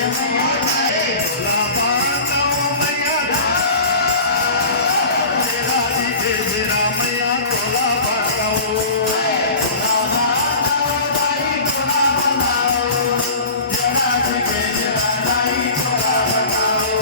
तोला बांधव मैया तेरा दिखे तेरा मैया तोला बांधव तोला बांधव बाई तोला बांधव तेरा दिखे तेरा बाई तोला बांधव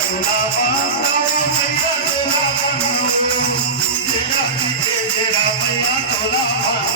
तोला बांधव मैया तोला बांधव तेरा दिखे तेरा मैया तोला तोला